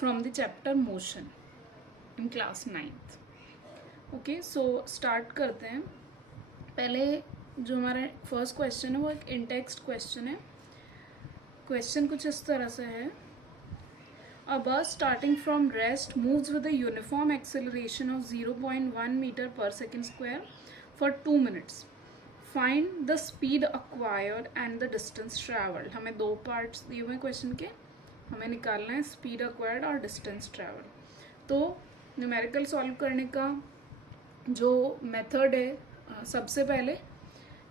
from the chapter motion in class 9th. Okay, so start करते हैं. पहले जो हमारा फर्स्ट क्वेश्चन है वो एक इंटेक्स्ट क्वेश्चन है. क्वेश्चन कुछ इस तरह से है. A bus starting from rest moves with a uniform acceleration of 0.1 meter per second square for 2 minutes. Find the speed acquired and the distance traveled. हमें दो पार्ट्स दिए हुए क्वेश्चन के, हमें निकालना है स्पीड अक्वायर्ड और डिस्टेंस ट्रैवल. तो न्यूमेरिकल सॉल्व करने का जो मेथड है, सबसे पहले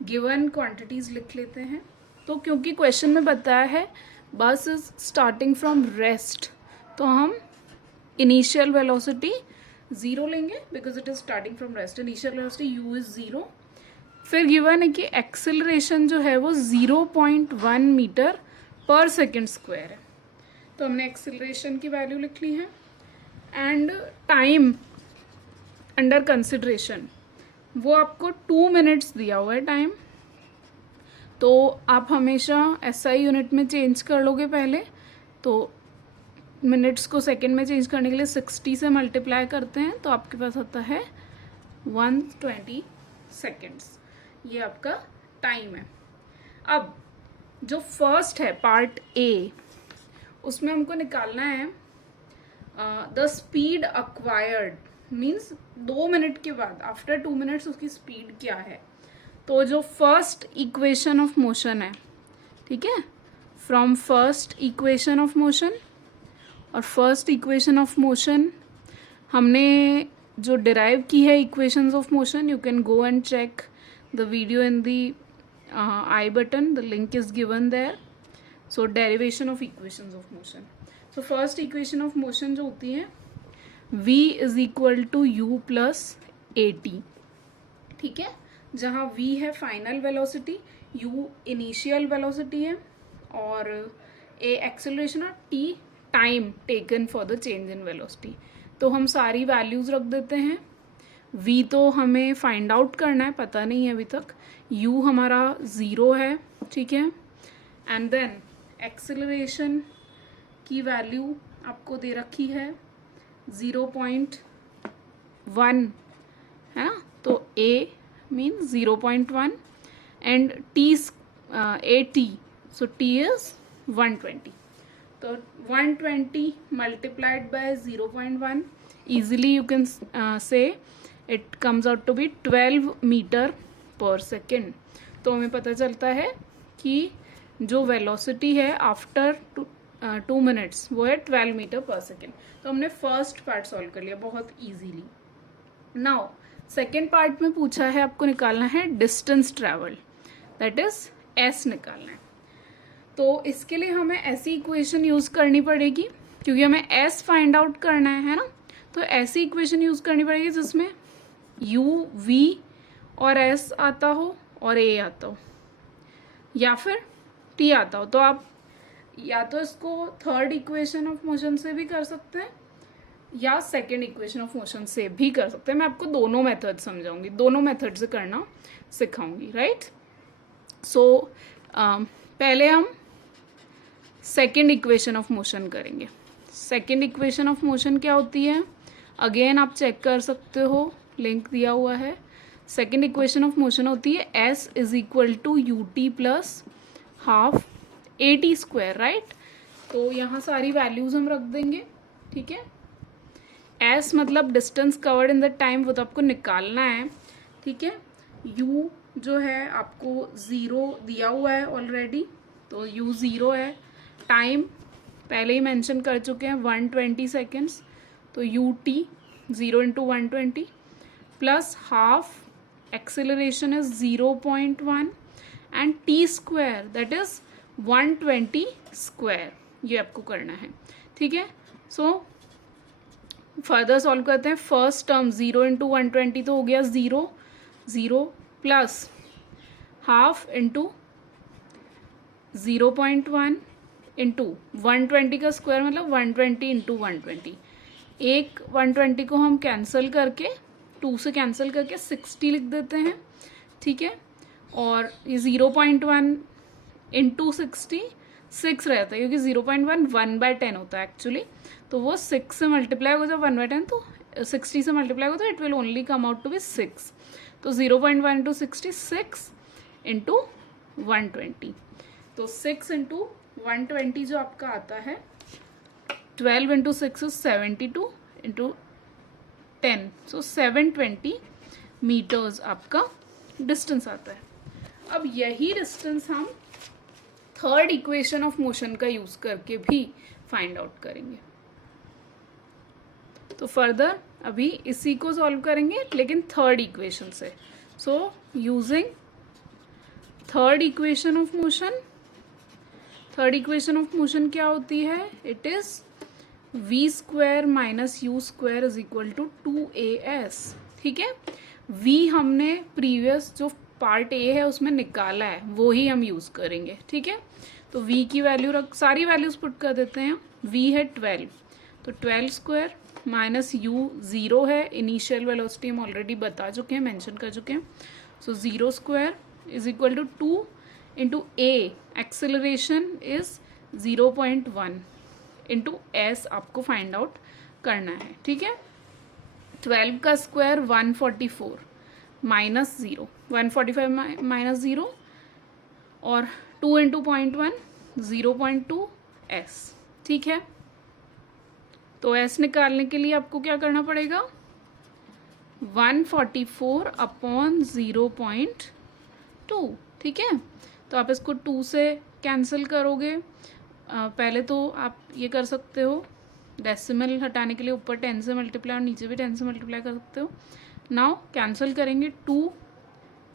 गिवन क्वांटिटीज़ लिख लेते हैं. तो क्योंकि क्वेश्चन में बताया है बस इज स्टार्टिंग फ्रॉम रेस्ट, तो हम इनिशियल वेलोसिटी 0 लेंगे because it is starting from rest. Initial velocity u is 0. फिर गिवन है कि एक्सेलरेशन जो है वो 0.1 मीटर पर सेकेंड स्क्वायर है, तो हमने एक्सेलरेशन की वैल्यू लिख ली है. एंड टाइम अंडर कंसिडरेशन वो आपको 2 मिनट्स दिया हुआ है टाइम. तो आप हमेशा SI यूनिट में चेंज कर लोगे पहले. तो मिनट्स को सेकेंड में चेंज करने के लिए 60 से मल्टीप्लाई करते हैं, तो आपके पास आता है 120 सेकेंड्स. ये आपका टाइम है. अब जो फर्स्ट है पार्ट ए, उसमें हमको निकालना है the speed acquired, means 2 minute के बाद आफ्टर 2 मिनट्स उसकी स्पीड क्या है. तो जो फर्स्ट इक्वेशन ऑफ मोशन है, ठीक है, from first equation of motion, और फर्स्ट इक्वेशन ऑफ मोशन हमने जो डिराइव की है equations of motion, you can go and check the video in the I button, the link is given there. So derivation of equations of motion. So first equation of motion जो होती है v is equal to u plus at, ठीक है, जहाँ v है final velocity, u initial velocity है, और a acceleration और t time taken for the change in velocity. तो हम सारी वैल्यूज रख देते हैं. v तो हमें फाइंड आउट करना है, पता नहीं है अभी तक. u हमारा 0 है, ठीक है. एंड देन एक्सेलरेशन की वैल्यू आपको दे रखी है 0.1, है ना. तो a means 0.1 and t at, so t is 120. तो 120 multiplied by 0.1, easily you can say it comes out to be 12 metre पर सेकेंड. तो हमें पता चलता है कि जो वेलोसिटी है आफ्टर 2 मिनट्स वो है 12 मीटर पर सेकेंड. तो हमने फर्स्ट पार्ट सॉल्व कर लिया बहुत इजीली. नाउ सेकेंड पार्ट में पूछा है आपको निकालना है distance travel, that is s निकालना है. तो इसके लिए हमें ऐसी इक्वेशन यूज़ करनी पड़ेगी, क्योंकि हमें s फाइंड आउट करना है ना. तो ऐसी इक्वेशन यूज़ करनी पड़ेगी जिसमें u, v और s आता हो और a आता हो, या फिर t आता हो. तो आप या तो इसको थर्ड इक्वेशन ऑफ मोशन से भी कर सकते हैं या सेकेंड इक्वेशन ऑफ मोशन से भी कर सकते हैं. मैं आपको दोनों मेथड समझाऊंगी, दोनों मेथड से करना सिखाऊंगी, राइट. सो पहले हम सेकेंड इक्वेशन ऑफ मोशन करेंगे. सेकेंड इक्वेशन ऑफ मोशन क्या होती है, अगेन आप चेक कर सकते हो, लिंक दिया हुआ है. सेकेंड इक्वेशन ऑफ मोशन होती है s is equal to ut plus half at square, right. तो यहाँ सारी वैल्यूज हम रख देंगे, ठीक है. s मतलब distance covered in the time, वो तो आपको निकालना है, ठीक है. u जो है आपको 0 दिया हुआ है ऑलरेडी, तो u 0 है. टाइम पहले ही मेंशन कर चुके हैं 120 सेकेंड्स, तो ut 0 into 120 plus half acceleration is 0.1 and t square that is 120 square. ये आपको करना है, ठीक है. सो फर्दर सॉल्व करते हैं. फर्स्ट टर्म 0 इंटू 120 तो हो गया 0 प्लस हाफ इंटू 0.1 इंटू 120 का स्क्वायर मतलब 120 इंटू 120. एक 120 को हम कैंसिल करके 2 से कैंसिल करके 60 लिख देते हैं, ठीक है. और ये 0.1 इंटू 60 6 रहता है, क्योंकि 0.1 1/10 होता है एक्चुअली. तो वो 6 से मल्टीप्लाई होगा जब 1/10, तो 60 से मल्टीप्लाई होगा तो it will only come out to be 6. तो 0.1 इंटू 60 6 इंटू 120. तो 6 इंटू 120 जो आपका आता है 12 into 6 is 72 into 10. So 720 meters आपका डिस्टेंस आता है. अब यही डिस्टेंस हम थर्ड इक्वेशन ऑफ मोशन का यूज करके भी फाइंड आउट करेंगे. तो फर्दर अभी इसी को सॉल्व करेंगे लेकिन थर्ड इक्वेशन से. So using third equation of motion, third equation of motion क्या होती है? It is v square minus u square is equal to 2as. ठीक है, v हमने प्रीवियस जो पार्ट ए है उसमें निकाला है, वो ही हम यूज करेंगे. ठीक है, तो v की वैल्यू सारी वैल्यूज पुट कर देते हैं. v है 12, तो 12 स्क्वायर माइनस u 0 है. इनिशियल वेलोसिटी हम ऑलरेडी बता चुके हैं, मेंशन कर चुके हैं. So 0 square is equal to 2 into a, acceleration is 0.1 into s आपको फाइंड आउट करना है. ठीक है, 12 का स्क्वायर 144 माइनस 0, 145 माइनस 0 और 2 इंटू 0.1 0.2 s. ठीक है, तो s निकालने के लिए आपको क्या करना पड़ेगा? 144 अपॉन 0.2. ठीक है, तो आप इसको 2 से कैंसिल करोगे. पहले तो आप ये कर सकते हो, डेसिमल हटाने के लिए ऊपर 10 से मल्टीप्लाई और नीचे भी 10 से मल्टीप्लाई कर सकते हो. नाउ कैंसिल करेंगे. 2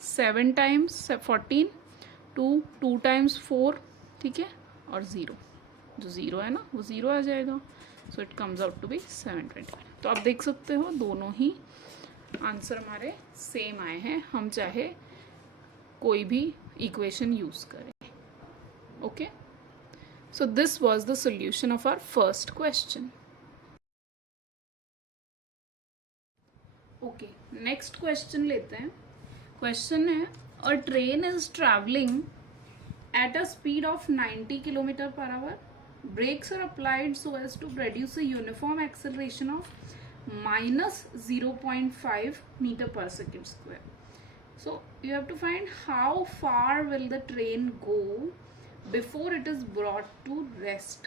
7 टाइम्स 14, 2 टाइम्स 4. ठीक है, और 0, जो 0 है ना वो 0 आ जाएगा. So it comes out to be 720. तो आप देख सकते हो दोनों ही आंसर हमारे सेम आए हैं, हम चाहे कोई भी इक्वेशन यूज करें. Okay, so this was the solution of our first question. Okay, next question लेते हैं. Question है, a train is traveling at a speed of 90 km per hour. Brakes are applied so as to produce a uniform acceleration of minus 0.5 meter per second square. So you have to find how far will the train go before it is brought to rest.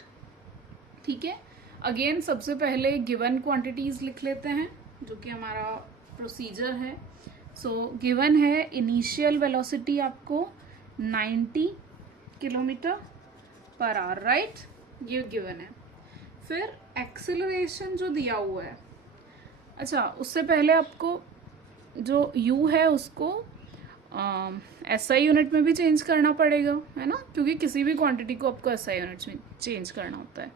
ठीक है, again सबसे पहले given quantities लिख लेते हैं जो कि हमारा प्रोसीजर है. सो गिवन है इनिशियल वेलोसिटी आपको 90 किलोमीटर पर आवर, राइट, ये गिवन है. फिर एक्सेलरेशन जो दिया हुआ है, अच्छा उससे पहले आपको जो u है उसको SI यूनिट में भी चेंज करना पड़ेगा, है ना, क्योंकि किसी भी क्वांटिटी को आपको SI यूनिट्स में चेंज करना होता है.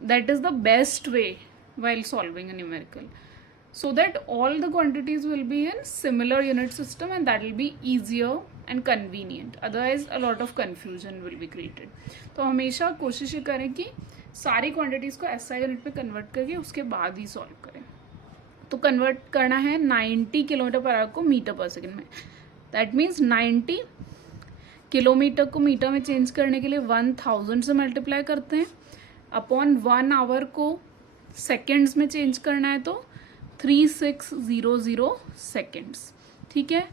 That is the best way while solving a numerical, so that all the quantities will be in similar unit system and that will be easier and convenient. Otherwise a lot of confusion will be created. तो हमेशा कोशिश करें कि सारी quantities को SI unit पे convert करके उसके बाद ही सॉल्व करें. तो कन्वर्ट करना है 90 किलोमीटर पर आवर को मीटर पर सेकेंड में. दैट मीन्स 90 किलोमीटर को मीटर में चेंज करने के लिए 1000 से मल्टीप्लाई करते हैं, अपॉन 1 आवर को सेकेंड्स में चेंज करना है तो 3600 सेकेंड्स. ठीक है,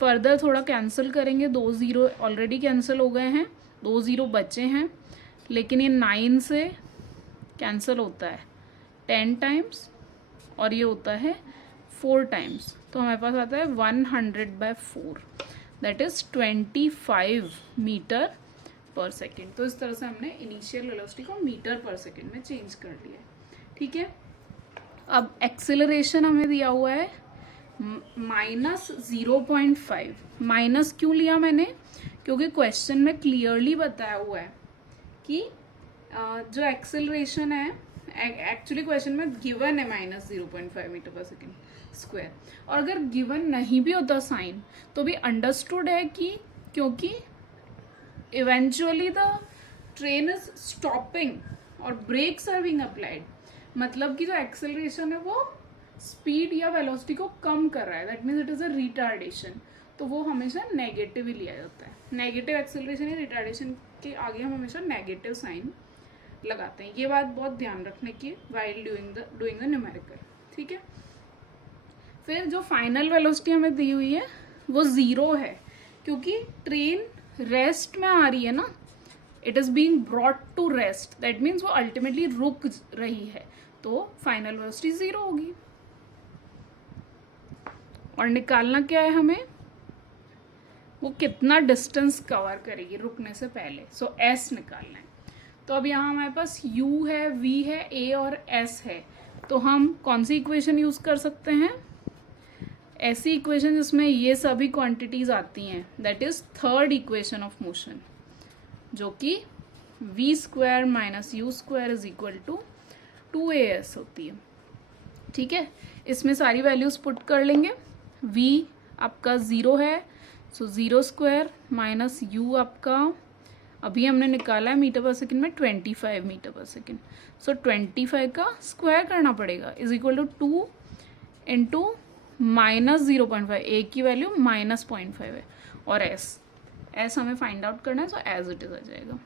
फर्दर थोड़ा कैंसिल करेंगे, 2 0 ऑलरेडी कैंसिल हो गए हैं, 2 0 बचे हैं, लेकिन ये 9 से कैंसिल होता है 10 टाइम्स और ये होता है 4 टाइम्स. तो हमारे पास आता है 100/4, दैट इज 25 मीटर पर सेकेंड. तो इस तरह से हमने इनिशियल वेलोसिटी को मीटर पर सेकेंड में चेंज कर लिया है. ठीक है, अब एक्सेलरेशन हमें दिया हुआ है -0.5. माइनस क्यों लिया मैंने? क्योंकि क्वेश्चन में क्लियरली बताया हुआ है कि जो एक्सेलरेशन है, एक्चुअली क्वेश्चन में गिवन है -0.5 मीटर पर सेकेंड स्क्वायर, और अगर गिवन नहीं भी होता साइन तो भी अंडरस्टूड है कि क्योंकि eventually the train is stopping और ब्रेक्स आर बीइंग अप्लाइड, मतलब कि जो एक्सेलरेशन है वो स्पीड या वेलोसिटी को कम कर रहा है, that means it is a retardation. तो वो हमेशा नेगेटिव ही लिया जाता है. नेगेटिव एक्सेलरेशन या रिटार्डेशन के आगे हम हमेशा नेगेटिव साइन लगाते हैं। ये बात बहुत ध्यान रखने की वाइल डूइंग द न्यूमेरिकल, ठीक है। फिर जो फाइनल वेलोसिटी हमें दी हुई है वो 0 है, क्योंकि ट्रेन रेस्ट में आ रही है ना, it is being brought to rest, that means वो अल्टीमेटली रुक रही है, तो फाइनल वेलोसिटी 0 होगी। और निकालना क्या है हमें, वो कितना डिस्टेंस कवर करेगी रुकने से पहले, सो एस निकालना है। तो अब यहाँ हमारे पास u है, v है, a और s है, तो हम कौन सी इक्वेशन यूज़ कर सकते हैं, ऐसी इक्वेशन जिसमें ये सभी क्वांटिटीज आती हैं, that is third equation of motion, जो कि v square minus u square is equal to 2as होती है, ठीक है। इसमें सारी वैल्यूज पुट कर लेंगे। v आपका 0 है, सो 0 स्क्वायर माइनस u आपका अभी हमने निकाला है मीटर पर सेकेंड में 25 मीटर पर सेकेंड, सो 25 का स्क्वायर करना पड़ेगा, is equal to 2 into minus 0.5, a की वैल्यू माइनस 0.5 है, और एस हमें फाइंड आउट करना है, सो एज इट इज आ जाएगा।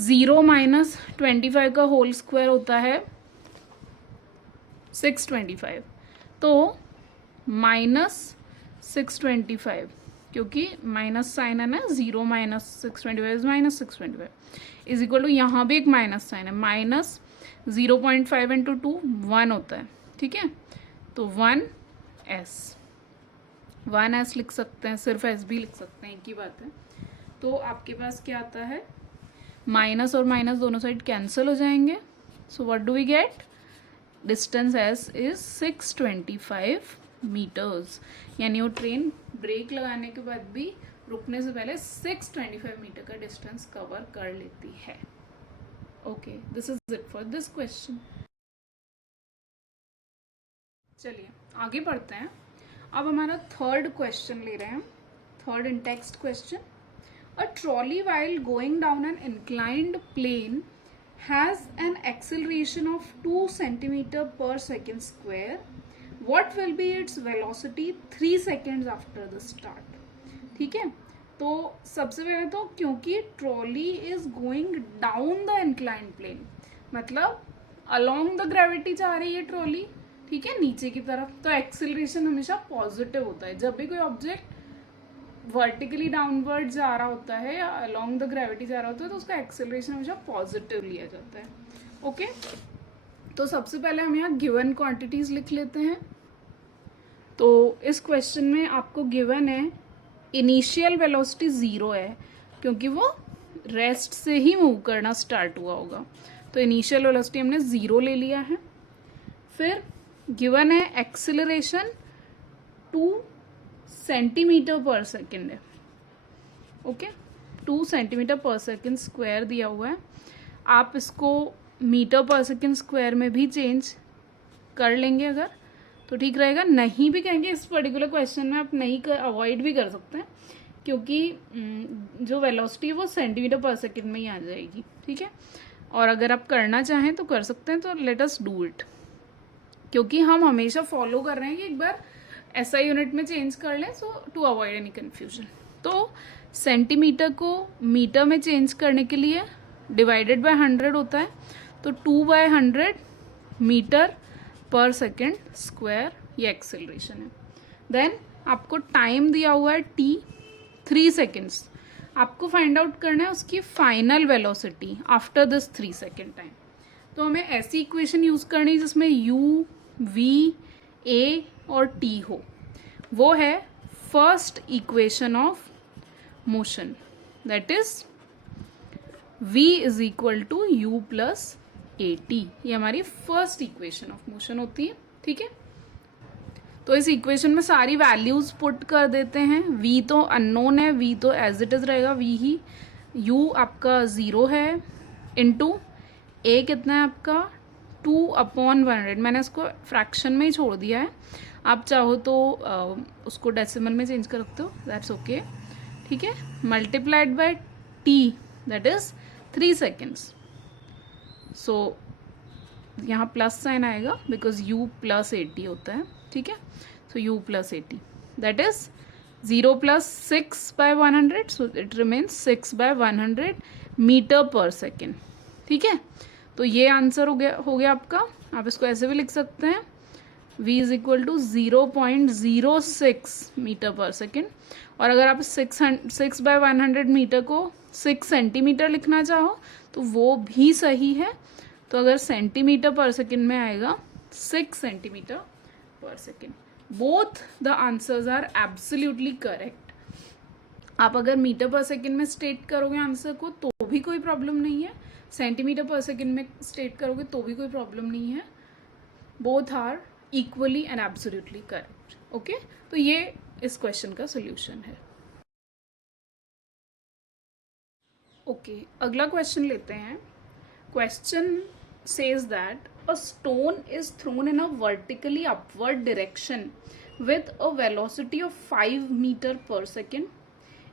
0 माइनस 25 का होल स्क्वायर होता है 625, तो माइनस 625, क्योंकि माइनस साइन है ना, 0 minus 625 is minus 625 is equal to, यहाँ भी एक माइनस साइन है, माइनस 0.5 इंटू 2 1 होता है, ठीक है। तो 1s लिख सकते हैं, सिर्फ s भी लिख सकते हैं, एक ही बात है। तो आपके पास क्या आता है, माइनस और माइनस दोनों साइड कैंसिल हो जाएंगे, so what do we get, distance s is 625 meters, यानी वो ट्रेन ब्रेक लगाने के बाद भी रुकने से पहले 625 मीटर का डिस्टेंस कवर कर लेती है। Okay, this is it for this question. चलिए आगे बढ़ते हैं। अब हमारा थर्ड क्वेश्चन ले रहे हैं, third in text question. A trolley while going down an inclined plane has an acceleration of 2 centimetre पर second square, what will be its velocity 3 seconds after the start, ठीक है। तो सबसे पहले तो क्योंकि trolley is going down the inclined plane, मतलब along the gravity जा रही है ट्रॉली, ठीक है, नीचे की तरफ, तो एक्सेलरेशन हमेशा पॉजिटिव होता है। जब भी कोई ऑब्जेक्ट वर्टिकली डाउनवर्ड जा रहा होता है या अलोंग द ग्रेविटी जा रहा होता है, तो उसका एक्सेलरेशन हमेशा पॉजिटिव लिया जाता है। ओके, तो सबसे पहले हम यहाँ गिवन क्वांटिटीज लिख लेते हैं। तो इस क्वेश्चन में आपको गिवन है इनिशियल वेलोसिटी 0 है, क्योंकि वो रेस्ट से ही मूव करना स्टार्ट हुआ होगा, तो इनिशियल वेलोसिटी हमने 0 ले लिया है। फिर गिवन है एक्सेलरेशन 2 सेंटीमीटर पर सेकेंड है, ओके, 2 सेंटीमीटर पर सेकेंड स्क्वायर दिया हुआ है। आप इसको मीटर पर सेकेंड स्क्वायर में भी चेंज कर लेंगे अगर, तो ठीक रहेगा। नहीं भी कहेंगे इस पर्टिकुलर क्वेश्चन में, आप नहीं अवॉइड भी कर सकते हैं, क्योंकि जो वेलोसिटी है वो सेंटीमीटर पर सेकेंड में ही आ जाएगी, ठीक है। और अगर आप करना चाहें तो कर सकते हैं, तो लेट अस डू इट, क्योंकि हम हमेशा फॉलो कर रहे हैं कि एक बार SI यूनिट में चेंज कर लें, सो टू अवॉइड एनी कन्फ्यूजन। तो सेंटीमीटर को मीटर में चेंज करने के लिए डिवाइडेड बाय 100 होता है, तो 2/100 मीटर पर सेकेंड स्क्वायर ये एक्सेलरेशन है। देन आपको टाइम दिया हुआ है t 3 सेकेंड्स, आपको फाइंड आउट करना है उसकी final velocity after this 3 second time. तो हमें ऐसी इक्वेशन यूज करनी है जिसमें u, v, a और t हो, वो है first equation of motion, that is v is equal to u plus AT, ये हमारी फर्स्ट इक्वेशन ऑफ मोशन होती है, ठीक है। तो इस इक्वेशन में सारी वैल्यूज पुट कर देते हैं। v तो अननोन है, v तो एज इट इज रहेगा v ही, u आपका 0 है, इनटू a कितना है आपका 2/100, मैंने इसको फ्रैक्शन में ही छोड़ दिया है, आप चाहो तो उसको डेसिमल में चेंज कर सकते हो, दैट्स ओके, ठीक है। Multiplied by t that is 3 seconds, so यहाँ प्लस साइन आएगा बिकॉज u प्लस 80 होता है, ठीक है। So u plus 80 that is 0 plus 6/100, so it remains 6/100 metre पर सेकेंड, ठीक है, तो ये आंसर हो गया आपका। आप इसको ऐसे भी लिख सकते हैं, v is equal to 0.06 meter पर सेकेंड। और अगर आप 6/100 मीटर को 6 सेंटीमीटर लिखना चाहो तो वो भी सही है। तो अगर सेंटीमीटर पर सेकेंड में आएगा 6 सेंटीमीटर पर second. Both the answers are absolutely correct. आप अगर मीटर पर सेकेंड में स्टेट करोगे आंसर को तो भी कोई प्रॉब्लम नहीं है, सेंटीमीटर पर सेकेंड में स्टेट करोगे तो भी कोई प्रॉब्लम नहीं है। Both are equally and absolutely correct. Okay, तो ये इस क्वेश्चन का सोल्यूशन है। ओके, अगला क्वेश्चन लेते हैं। Question says that a stone is thrown in a vertically upward direction with a velocity of 5 meter per second.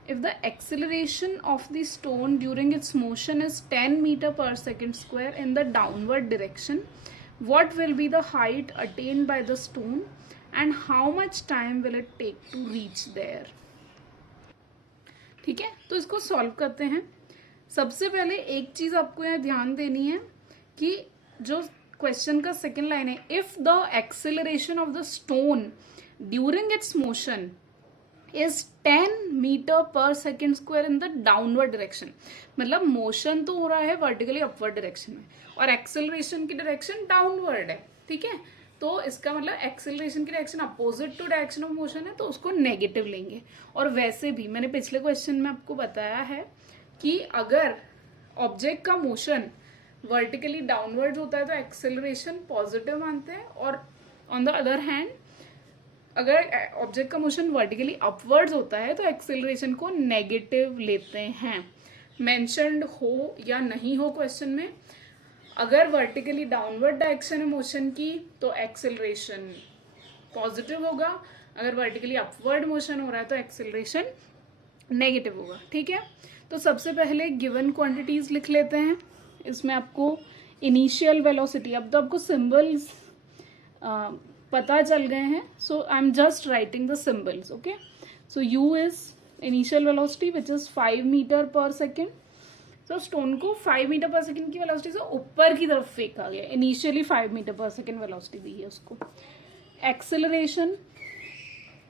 If the acceleration of the stone during its motion is 10 meter per second square in the downward direction, what will be the height attained by the stone and how much time will it take to reach there? ठीक है, तो इसको solve करते हैं। सबसे पहले एक चीज आपको यहाँ ध्यान देनी है कि जो क्वेश्चन का सेकेंड लाइन है, if the acceleration of the stone during its motion is 10 metre पर second square in the downward direction, मतलब मोशन तो हो रहा है वर्टिकली अपवर्ड डायरेक्शन में और एक्सेलरेशन की डायरेक्शन डाउनवर्ड है। ठीक है, तो इसका मतलब एक्सेलरेशन की direction opposite to direction of motion है, तो उसको नेगेटिव लेंगे। और वैसे भी मैंने पिछले क्वेश्चन में आपको बताया है कि अगर ऑब्जेक्ट का मोशन वर्टिकली डाउनवर्ड होता है तो एक्सेलरेशन पॉजिटिव मानते हैं, और ऑन द अदर हैंड अगर ऑब्जेक्ट का मोशन वर्टिकली अपवर्ड्स होता है तो एक्सेलरेशन को नेगेटिव लेते हैं। मेंशन्ड हो या नहीं हो क्वेश्चन में, अगर वर्टिकली डाउनवर्ड डायरेक्शन है मोशन की तो एक्सेलरेशन पॉजिटिव होगा, अगर वर्टिकली अपवर्ड मोशन हो रहा है तो एक्सेलरेशन नेगेटिव होगा। ठीक है, तो सबसे पहले गिवन क्वांटिटीज लिख लेते हैं। इसमें आपको इनिशियल वेलोसिटी, अब तो आपको सिंबल्स पता चल गए हैं, so I am just writing the symbols. Okay, so u is initial velocity which is 5 metre पर सेकेंड। तो स्टोन को 5 मीटर पर सेकेंड की वेलोसिटी से ऊपर की तरफ फेंका गया, इनिशियली 5 मीटर पर सेकेंड वेलोसिटी दी है उसको। एक्सेलरेशन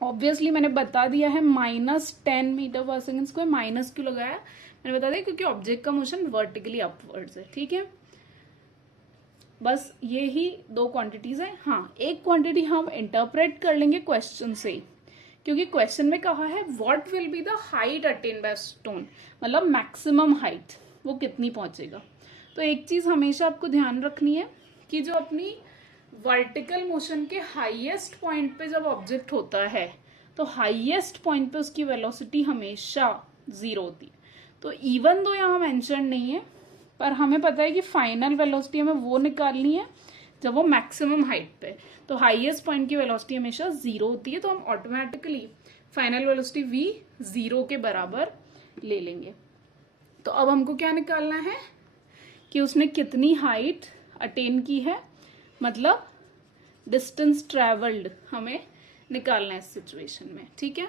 ऑब्वियसली मैंने बता दिया है -10 मीटर पर सेकेंड स्क्वायर। माइनस क्यों लगाया मैंने बता दिया, क्योंकि ऑब्जेक्ट का मोशन वर्टिकली अपवर्ड्स है। ठीक है, बस ये ही दो क्वांटिटीज है। हाँ, एक क्वांटिटी हम इंटरप्रेट कर लेंगे क्वेश्चन से, क्योंकि क्वेश्चन में कहा है what will be the height attain by stone, मतलब मैक्सिमम हाइट वो कितनी पहुंचेगा। तो एक चीज हमेशा आपको ध्यान रखनी है कि जो अपनी वर्टिकल मोशन के हाईएस्ट पॉइंट पे जब ऑब्जेक्ट होता है तो हाईएस्ट पॉइंट पे उसकी वेलोसिटी हमेशा 0 होती है। तो इवन दो यहाँ मेंशन नहीं है, पर हमें पता है कि फाइनल वेलोसिटी हमें वो निकालनी है जब वो मैक्सिमम हाइट पे, तो हाईएस्ट पॉइंट की वेलोसिटी हमेशा 0 होती है, तो हम ऑटोमेटिकली फाइनल वेलोसिटी v 0 के बराबर ले लेंगे। तो अब हमको क्या निकालना है कि उसने कितनी हाइट अटेन की है, मतलब डिस्टेंस ट्रेवल्ड हमें निकालना है इस सिचुएशन में। ठीक है,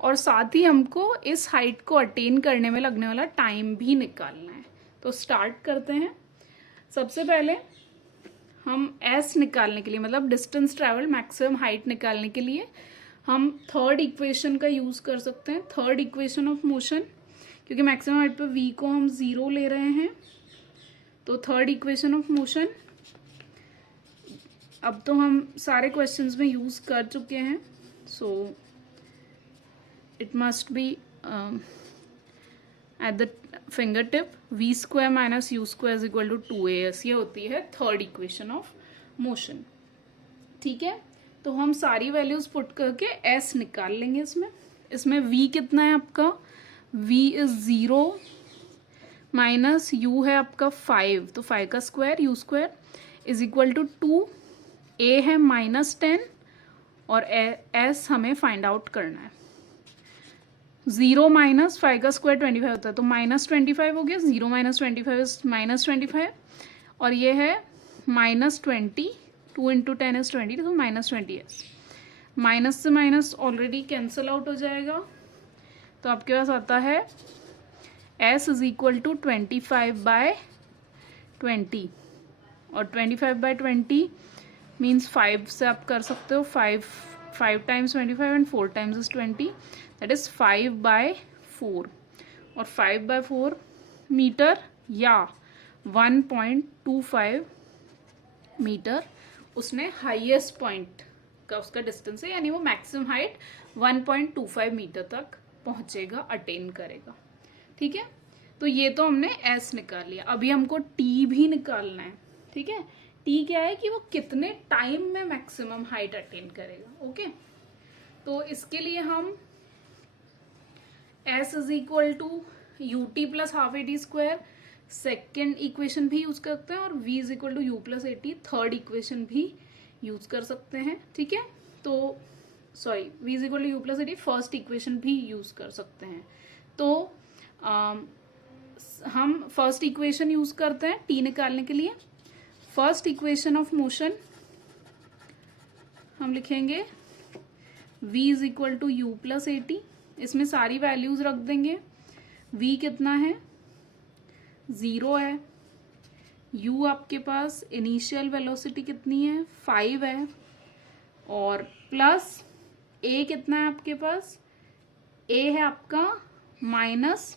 और साथ ही हमको इस हाइट को अटेन करने में लगने वाला टाइम भी निकालना है। तो स्टार्ट करते हैं। सबसे पहले हम s निकालने के लिए, मतलब डिस्टेंस ट्रेवल मैक्सिमम हाइट निकालने के लिए हम थर्ड इक्वेशन का यूज कर सकते हैं, थर्ड इक्वेशन ऑफ मोशन, क्योंकि मैक्सिमम हाइट पे v को हम 0 ले रहे हैं। तो थर्ड इक्वेशन ऑफ मोशन अब तो हम सारे क्वेश्चंस में यूज कर चुके हैं, सो it must be at the fingertip। v square minus u square is equal to 2as, ये होती है थर्ड इक्वेशन ऑफ मोशन। ठीक है, तो हम सारी वैल्यूज पुट करके s निकाल लेंगे। इसमें v कितना है आपका, v इज 0 माइनस u है आपका 5, तो 5 का square u square is equal to 2, a है -10 और s हमें फाइंड आउट करना है। 0 माइनस 5 का स्क्वायर 25 होता है, तो -25 हो गया। 0 माइनस 25 -25, और ये है -20, 2 इंटू 10 इज 20, तो -20s। माइनस से माइनस ऑलरेडी कैंसिल आउट हो जाएगा, तो आपके पास आता है s इज इक्वल टू 25/20 और 25/20 मीन्स 5 से आप कर सकते हो, 5 times 25 and 4 times is 20, that is 5/4 और 5/4 मीटर या 1.25 मीटर उसने हाईएस्ट पॉइंट का उसका डिस्टेंस है, यानी वो मैक्सिमम हाइट 1.25 मीटर तक पहुंचेगा, अटेन करेगा। ठीक है, तो ये तो हमने एस निकाल लिया। अभी हमको टी भी निकालना है। ठीक है, टी क्या है कि वो कितने टाइम में मैक्सिमम हाइट अटेन करेगा। ओके, तो इसके लिए हम s is equal to u t plus half a t square second equation भी यूज करते हैं और v is equal to u plus a t third equation भी यूज कर सकते हैं। ठीक है, तो sorry v is equal to u plus a t first equation भी यूज कर सकते हैं। तो हम फर्स्ट इक्वेशन यूज करते हैं t निकालने के लिए। फर्स्ट इक्वेशन ऑफ मोशन हम लिखेंगे v is equal to u plus a t, इसमें सारी वैल्यूज रख देंगे। v कितना है, 0 है। u आपके पास इनिशियल वेलोसिटी कितनी है, 5 है। और प्लस a कितना है आपके पास, a है आपका -10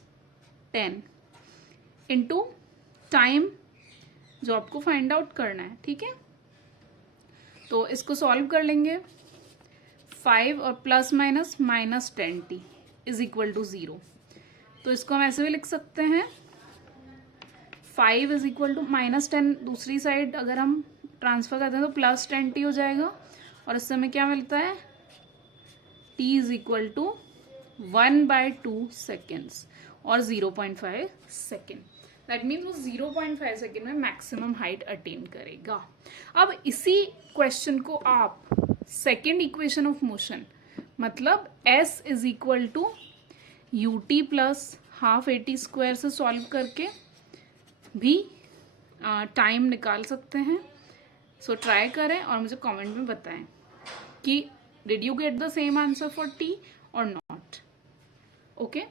इंटू टाइम जो आपको फाइंड आउट करना है। ठीक है, तो इसको सॉल्व कर लेंगे। 5 और plus minus -10t is equal to 0। तो इसको हम ऐसे भी लिख सकते हैं, 5 इज इक्वल टू -10 दूसरी साइड अगर हम ट्रांसफर करते हैं तो +10t हो जाएगा और इससे हमें क्या मिलता है, t is equal to 1/2 seconds और 0.5 सेकेंड। दैट मीन वो 0.5 सेकेंड में मैक्सिमम हाइट अटेन करेगा। अब इसी क्वेश्चन को आप सेकेंड इक्वेशन ऑफ मोशन मतलब s is equal to u t plus half a t square से सॉल्व करके भी टाइम निकाल सकते हैं। सो ट्राई करें और मुझे कमेंट में बताएं कि did you get the same answer for T और नॉट। ओके,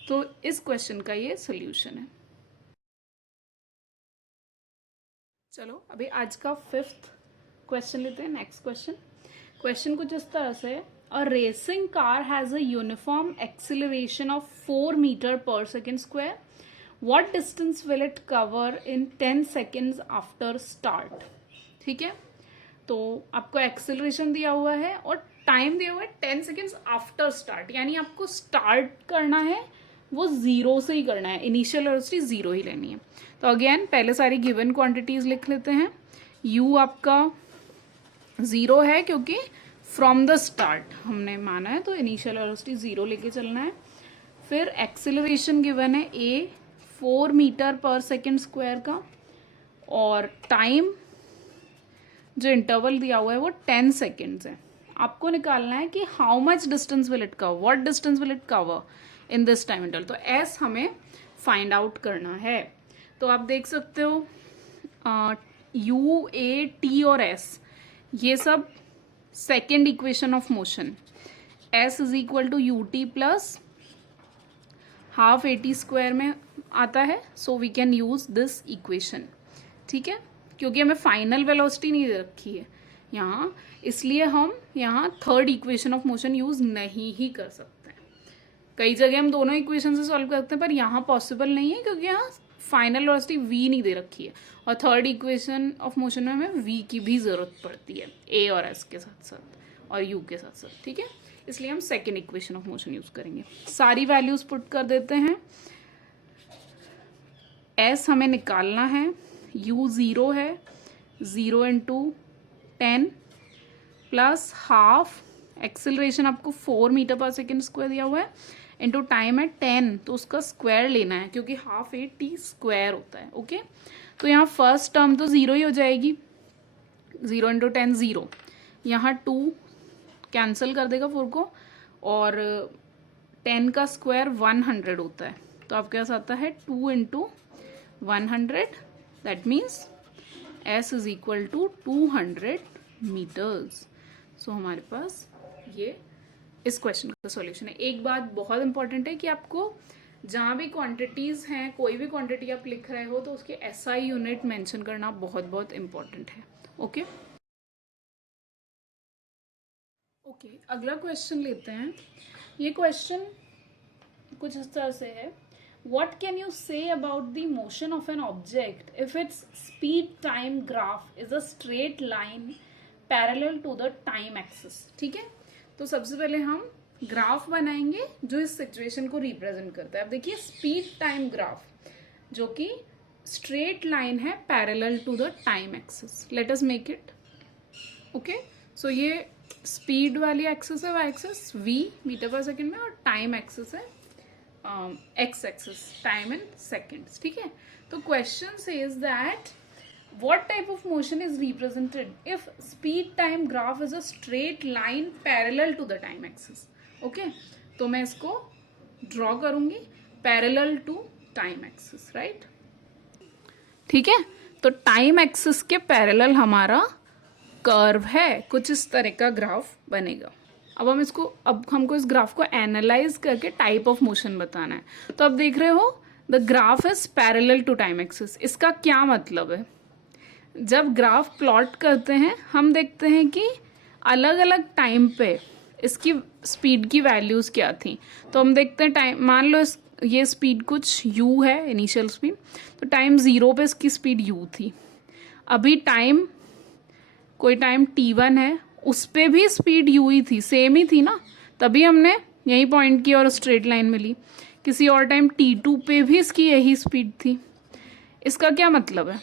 तो इस क्वेश्चन का ये सोल्यूशन है। चलो अभी आज का 5th क्वेश्चन लेते हैं। नेक्स्ट क्वेश्चन कुछ इस तरह से, a racing car has a uniform acceleration of 4 metre पर second square, what distance will it cover in 10 seconds after start. ठीक है, तो आपको एक्सिलरेशन दिया हुआ है और टाइम दिया हुआ है 10 सेकेंड्स आफ्टर स्टार्ट, यानी आपको स्टार्ट करना है वो 0 से ही करना है, इनिशियल वेलोसिटी 0 ही लेनी है। तो अगेन पहले सारी गिवन क्वांटिटीज लिख लेते हैं। u आपका 0 है क्योंकि फ्रॉम द स्टार्ट हमने माना है, तो इनिशियल वेलोसिटी 0 लेके चलना है। फिर एक्सिलरेशन गिवन है a 4 मीटर पर सेकेंड स्क्वायर का और टाइम जो इंटरवल दिया हुआ है वो 10 सेकेंड्स है। आपको निकालना है कि how much distance will it cover, what distance will it cover in this time interval. तो s हमें फाइंड आउट करना है। तो आप देख सकते हो u, a, t और s ये सब second equation of motion, s is equal to u t plus half a t square में आता है। So we can use this equation. ठीक है, क्योंकि हमें फाइनल वेलोसिटी नहीं दे रखी है यहाँ, इसलिए हम यहाँ third equation of motion use नहीं ही कर सकते हैं। कई जगह हम दोनों इक्वेशन से सॉल्व करते हैं पर यहाँ पॉसिबल नहीं है क्योंकि यहाँ फाइनल वेलोसिटी v नहीं दे रखी है और थर्ड इक्वेशन ऑफ मोशन में हमें v की भी जरूरत पड़ती है, a और s के साथ साथ और u के साथ साथ। ठीक है, इसलिए हम second equation of motion use करेंगे। सारी वैल्यूज पुट कर देते हैं। s हमें निकालना है, u 0 है, 0 इंटू 10 प्लस हाफ, एक्सिलरेशन आपको 4 मीटर पर सेकेंड स्क्वायर दिया हुआ है, इंटू टाइम है 10, तो उसका स्क्वायर लेना है क्योंकि हाफ ए टी स्क्वायर होता है। ओके, तो यहाँ फर्स्ट टर्म तो 0 ही हो जाएगी, 0 इंटू 10 0, यहाँ 2 कैंसिल कर देगा 4 को और 10 का स्क्वायर 100 होता है, तो आपके पास आता है 2 into 100, that means s is equal to 200 metres. So हमारे पास ये इस क्वेश्चन का सॉल्यूशन है। एक बात बहुत इंपॉर्टेंट है कि आपको जहाँ भी क्वांटिटीज़ हैं, कोई भी क्वांटिटी आप लिख रहे हो तो उसके एसआई यूनिट मेंशन करना बहुत बहुत इम्पोर्टेंट है. ओके ओके, अगला क्वेश्चन लेते हैं. ये क्वेश्चन कुछ इस तरह से है. What can you say about the motion of an object if its speed time graph is a straight line parallel to the time axis? ठीक है, तो सबसे पहले हम ग्राफ बनाएंगे जो इस सिचुएशन को रिप्रेजेंट करता है. अब देखिए स्पीड टाइम ग्राफ जो कि स्ट्रेट लाइन है parallel to the time axis. Let us make it. Okay, so ये स्पीड वाली एक्सिस है, वाई एक्सिस v मीटर पर सेकेंड में, और टाइम एक्सिस है X axis, time in seconds. ठीक है, तो question says that what type of motion is represented if speed time graph is a straight line parallel to the time axis. Okay, तो मैं इसको draw करूंगी parallel to time axis, right. ठीक है, तो टाइम एक्सिस के parallel हमारा curve है, कुछ इस तरह का ग्राफ बनेगा. अब हमको इस ग्राफ को एनालाइज करके टाइप ऑफ मोशन बताना है. तो अब देख रहे हो the graph is parallel to time axis. इसका क्या मतलब है? जब ग्राफ प्लॉट करते हैं हम देखते हैं कि अलग अलग टाइम पे इसकी स्पीड की वैल्यूज़ क्या थी. तो हम देखते हैं टाइम, मान लो ये स्पीड कुछ u है, इनिशियल स्पीड, तो टाइम 0 पे इसकी स्पीड u थी. अभी कोई टाइम t1 है, उस पर भी स्पीड u ही थी, सेम ही थी ना, तभी हमने यही पॉइंट किया और स्ट्रेट लाइन मिली. किसी और टाइम t2 पे भी इसकी यही स्पीड थी. इसका क्या मतलब है?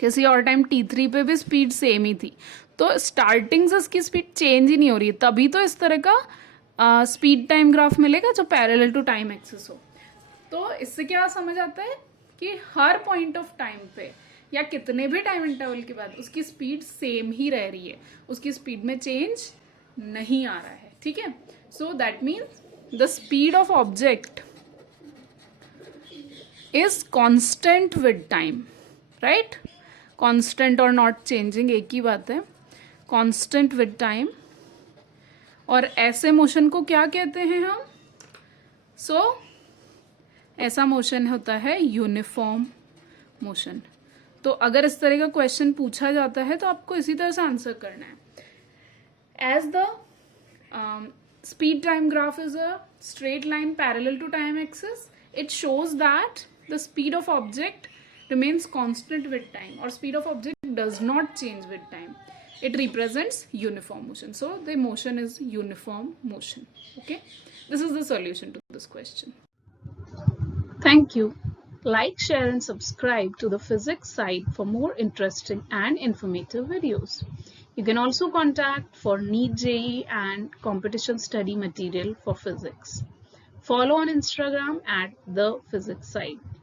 किसी और टाइम t3 पे भी स्पीड सेम ही थी. तो स्टार्टिंग से इसकी स्पीड चेंज ही नहीं हो रही है, तभी तो इस तरह का स्पीड टाइम ग्राफ मिलेगा जो पैरेलल टू टाइम एक्सिस हो. तो इससे क्या समझ आता है कि हर पॉइंट ऑफ टाइम पे या कितने भी टाइम इंटरवल के बाद उसकी स्पीड सेम ही रह रही है, उसकी स्पीड में चेंज नहीं आ रहा है. ठीक है, so that means the speed of object is constant with time, right. Constant और नॉट चेंजिंग एक ही बात है. Constant with time. और ऐसे मोशन को क्या कहते हैं हम? ऐसा मोशन होता है यूनिफॉर्म मोशन. तो अगर इस तरह का क्वेश्चन पूछा जाता है तो आपको इसी तरह से आंसर करना है. As the speed time graph is a straight line parallel to time axis, it shows that the speed of object remains constant with time, or speed of object does not change with time. It represents uniform motion. So the motion is uniform motion. Okay, this is the solution to this question. Thank you. Like, share and subscribe to the physics site for more interesting and informative videos. You can also contact for NEET JEE and competition study material for physics. Follow on Instagram at the physics site.